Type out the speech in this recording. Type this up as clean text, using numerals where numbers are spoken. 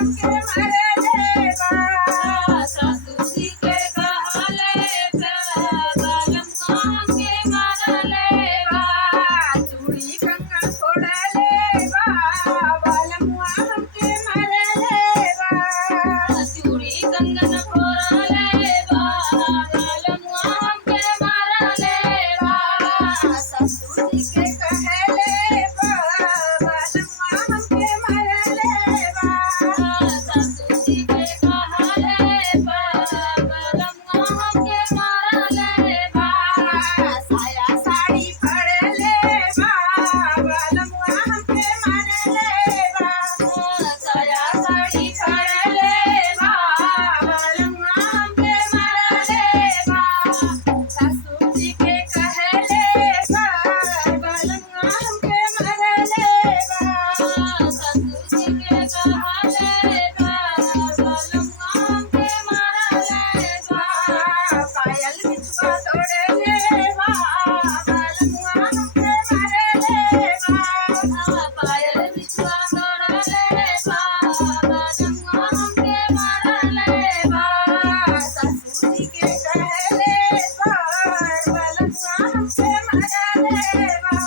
हमके मारे लेवा सासू जी के कहले बलमुआ हमके मारलेवा चूड़ी कंगन छोड़ लेवा बलमुआ हमके मारे लेवा चूड़ी कंगन फोड़लेवा बलमुआ हमके मारलेवा ससुर जी के कहले बलमुआ हमके मारे लेवा सासू जी के कहले बलमुआ हमके मारलेवा साया साड़ी फड़ लेवा बलमुआ हमके मारे लेवा साया साड़ी फड़ लेवा बलमुआ हमके मारलेवा ससुर जी के कहले बलमुआ हमके मारे लेवा सासू जी के कहले बलमुआ हमके मारलेवा पायल बिछुआ तोड़ लेवा बलमुआ हमके मारे लेवा पायल बिछुआ तोड़लेवा बलमुआ हमके मारलेवा ससुर जी के कहले बलमुआ हमके मारे लेवा